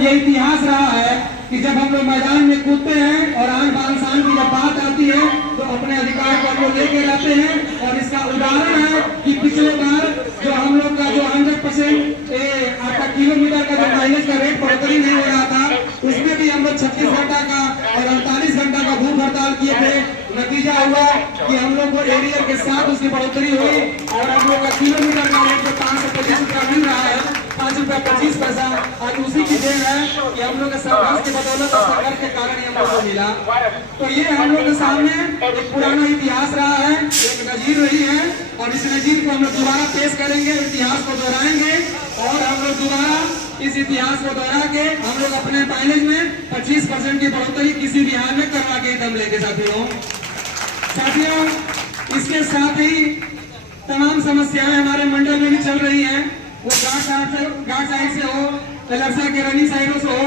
ये इतिहास रहा है कि जब हम लोग मैदान में कूदते हैं और आन बान शान की जब बात आती है तो अपने अधिकार को हम लोग लेके रहते हैं। और इसका उदाहरण है कि पिछले बार जो हम लोग का जो 100% आपका किलोमीटर का जो माइलेज का रेट बढ़ोतरी नहीं हो रहा था, उसमें भी हम लोग 36 घंटा का और 48 घंटा का भूख हड़ताल किए थे। नतीजा हुआ कि हम लोग को एरियर के साथ उसकी बढ़ोतरी हुई और हम लोग का किलोमीटर का रेट जो 525 रुपया मिल रहा है, 5 रुपया 25 पैसा, आज उसी की देन है कि हम लोग के संघर्ष की बदौलत और संघर्ष के कारण हम लोग को मिला। तो ये हम लोग के सामने एक पुराना इतिहास रहा है, एक नजीर रही है और इस नजीर को हम लोग दोबारा पेश करेंगे, इतिहास को दोहराएंगे और हम लोग दोबारा इस इतिहास को दोहरा के हम लोग अपने माइलेज में 25% की बढ़ोतरी किसी भी हाल में करवा के दम लेंगे। साथियों, इसके साथ ही तमाम समस्याएं हमारे मंडल में भी चल रही हैं, वो घाट साइड से हो, लरसा के रनी साइडों से हो,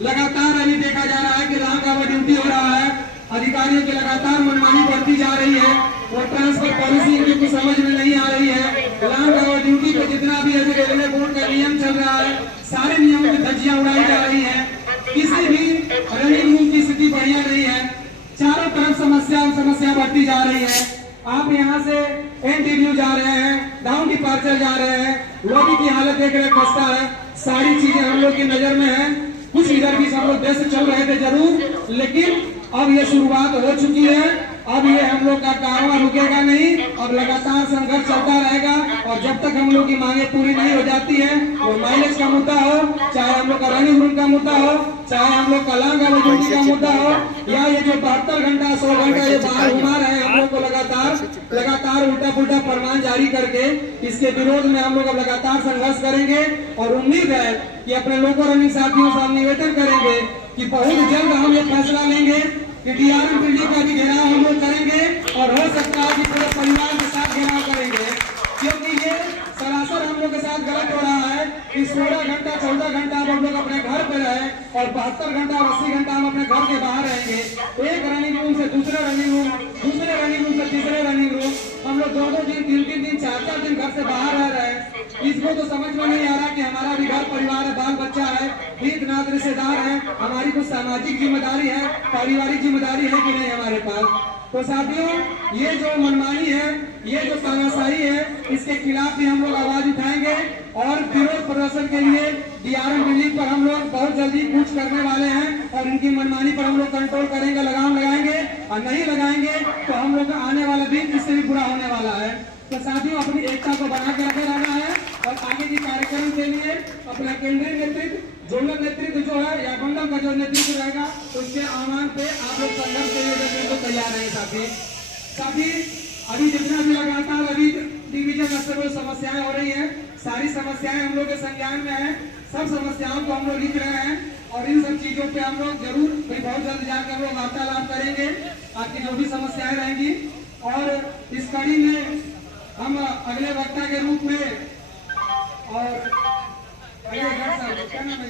लगातार अभी देखा जा रहा है कि राह का ड्यूटी हो रहा है, अधिकारियों की लगातार मनमानी बढ़ती जा रही है, वो ट्रांसफर पॉलिसी इनकी कुछ समझ में नहीं आ रही है। लॉन्ग आवर ड्यूटी पे जितना भी रेलवे बोर्ड का नियम चल रहा है, सारे नियमों की धज्जियां उड़ाई जा रही है, किसी भी रनिंग रूम की स्थिति बढ़िया नहीं है, चारों तरफ समस्या बढ़ती जा रही है। आप यहाँ से एनटीडीयू जा रहे हैं, डाउन डिपार्चर जा रहे हैं, लॉबी की हालत देख रहे खस्ता है, सारी चीजें हम लोग की नजर में है। कुछ इधर भी हम लोग देश चल रहे थे जरूर, लेकिन अब ये शुरुआत हो चुकी है, अब ये हम लोग का कारवां रुकेगा नहीं, अब लगातार संघर्ष चलता रहेगा और जब तक हम लोग की मांगे पूरी नहीं हो जाती है, वो माइलेज का मुद्दा हो, चाहे हम लोग का रनिंग रूम का मुद्दा हो, चाहे हम लोग का लॉन्ग आवर ड्यूटी का मुद्दा हो, या ये जो 72 घंटा 100 घंटा ये बाहर घुमा रहे हैं हम लोग को लगातार उल्टा पुल्टा फरमान जारी करके, इसके विरोध में हम लोग अब लगातार संघर्ष करेंगे। और उम्मीद है कि अपने लोगों रनिंग साथियों से हम निवेदन करेंगे कि बहुत जल्द हम ये फैसला लेंगे कि डीआरएम बिल्डिंग का भी घेराव हम लोग करेंगे और हो सकता है कि पूरे परिवार के साथ घेराव करेंगे, क्योंकि ये सरासर हम लोग के साथ गलत हो रहा है कि 16 घंटा 14 घंटा हम लोग अपने घर पे रहे और 72 घंटा और 80 घंटा हम अपने घर के बाहर रहेंगे। एक रनिंग रूम से दूसरे रनिंग रूम, दूसरे रनिंग रूम से तीसरे रनिंग रूम, हम लोग 2-2 दिन 3-3 दिन 4-4 दिन घर से बाहर रह रहे हैं। इसको तो समझ में नहीं आ रहा कि हमारा भी घर परिवार है, बाल बच्चा है, हित नात रिश्तेदार है, हमारी कुछ सामाजिक जिम्मेदारी है, पारिवारिक जिम्मेदारी है कि नहीं हमारे पास। तो साथियों, ये जो मनमानी है, ये जो तानाशाही है, इसके खिलाफ भी हम लोग आवाज उठाएंगे और विरोध प्रदर्शन के लिए डीआरएम बिल्डिंग पर हम लोग बहुत जल्दी कूच करने वाले हैं और इनकी मनमानी पर हम लोग कंट्रोल करेंगे, लगाम लगाएंगे, और नहीं लगाएंगे तो हम लोग का आने वाला दिन इससे भी बुरा होने वाला है। तो साथियों, अपनी एकता को बना के रखे रहना है और आगे के कार्यक्रम के लिए अपना केंद्रीय नेतृत्व, जोनल नेतृत्व जो है या मंडल का जो नेतृत्व रहेगा, उसके आह्वान पे आप लोग संघर्ष के लिए देने को तैयार हैं। साथी अभी जितना भी लगातार अभी डिवीजन स्तर पर समस्याएं हो रही हैं, सारी समस्याएं हम लोग के संज्ञान में है, सब समस्याओं को हम लोग लिख रहे हैं और इन सब चीजों पे हम लोग जरूर बहुत जल्द जाकर हम लोग वार्तालाप करेंगे, आपकी जो भी समस्याएं रहेंगी। और इस कड़ी में हम अगले वक्ता के रूप में और क्या नाम है